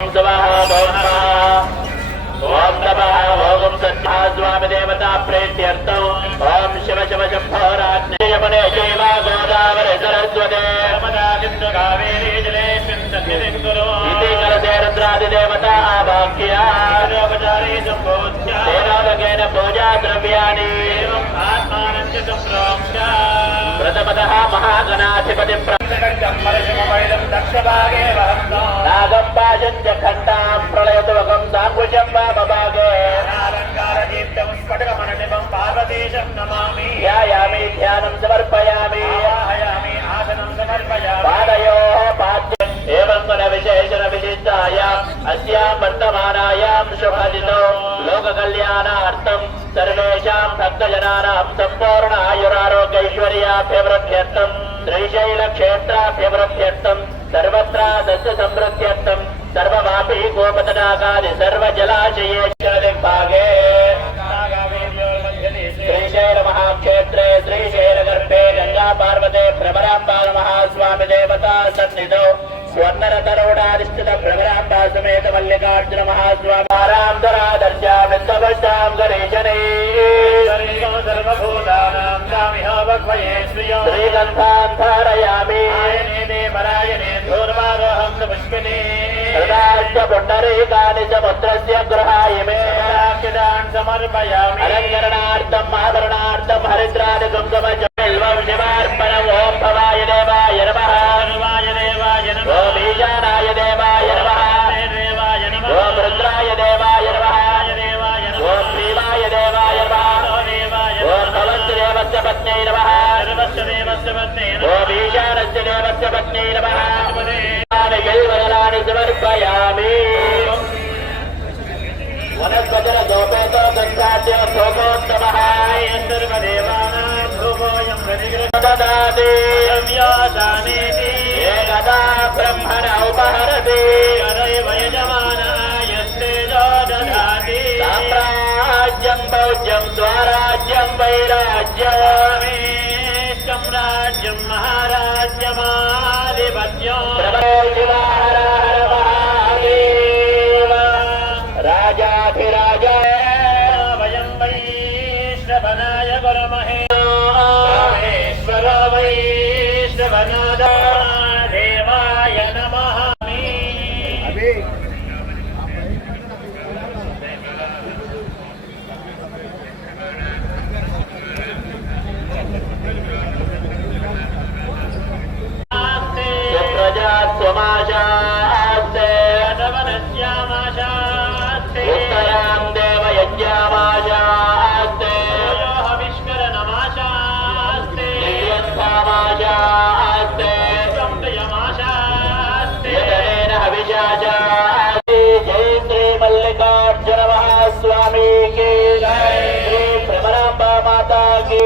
ओम नमः ओम सत्या स्वामी देवता प्रेत्यर्थम ओम शिव शिव शंभो राज्ञे यमुने चैव गोदावरी सरस्वती नर्मदा सिंधु कावेरी जलेऽस्मिन् सन्निधिं कुरु इति कलशे रुद्रादि देवता आवाक्या उपचारे सम्बोध्य तेनावगेन पूजा द्रव्याणि एवं आत्मानं च सम्प्रोक्ष्य प्रथमतः महागणाधिपतिं दक्षभागे नागं पाशं च खण्डां प्रलयतुवकं साङ्कुशं वामभागे नालङ्कारदीप्तं स्फटिकमणिनिभं पार्वतीशं नमामि ध्यायामि ध्यानं समर्पयामि आवाहयामि आसनं समर्पयामि पादयोः पाद्यम् एवं गुणविशेषण विशिष्टायाम् अस्यां वर्तमानायां शुभदिनौ लोककल्याणार्थं सर्वेषां भक्तजनानां सम्पूर्ण आयुरारोग्यैश्वर्याभ्यवृद्ध्यर्थं श्रीशैलक्षेत्राभ्यवृद्ध्यर्थं सर्वत्र सस्य समृद्ध्यर्थं सर्ववापि गोपतनागादि सर्वजलाशये भागे श्रीशैलमहाक्षेत्रे श्रीशैलगर्भे गंगा पार्वते भ्रमराम्बा महास्वामी देवता सन्निधौ स्वर्णरतरोडाधिष्ठित भ्रमराम्बा समेत मल्लिकार्जुन महास्वामी आरामधरादर्शा विद्वपश्चां गणेशने सर्वभूतानां गामिह वक्वये श्रियो श्रीगन्धान् धारयामि आयने देवरायणे धूर्वारोहं पुष्पिने हृदाश्च पुण्डरीकानि च पुत्रस्य गृहायमे साक्षिदान् समर्पयामि अलङ्करणार्थम् आभरणार्थं हरिद्राणि कुङ्कुमं शिवार्पणम् ओं भवाय देवाय नमः ओं ईशानाय देवाय नमः ओं रुद्राय देवाय नमः ओं भीमाय देवाय नमः ओं भवस्य देवस्य पत्न्यै नमः ओं ईशानस्य देवस्य पत्न्यै नमः जलानि समर्पयामि वनस्पतिरजोपेतो गन्धाद्य सोमोत्तमः सर्वदेवानां धूपोऽयं ददाति एकदा ब्रह्मण उपहरति तदैव यजमानः यस्तेजो ददाति साम्राज्यं भौज्यं स्वराज्यं वैराज्यमेकं राज्यं महाराज्यमाधिपत्यं राजाधिराज वयं वैश्रवणाय गुरुमहे रामेश्वर वैश्रवनाद देवाय नमः स्वमाशास्ते नवनस्यामाशास्ते उत्तरां देवयज्ञामाशास्ते हविष्करनमाशास्ते दिव्यन्थामाशास्ते संप्रयमाशास्ते यतनेन हविषाशास्ते जय श्री मल्लिकार्जुन महास्वामी की जय श्री भ्रमराम्बा माता की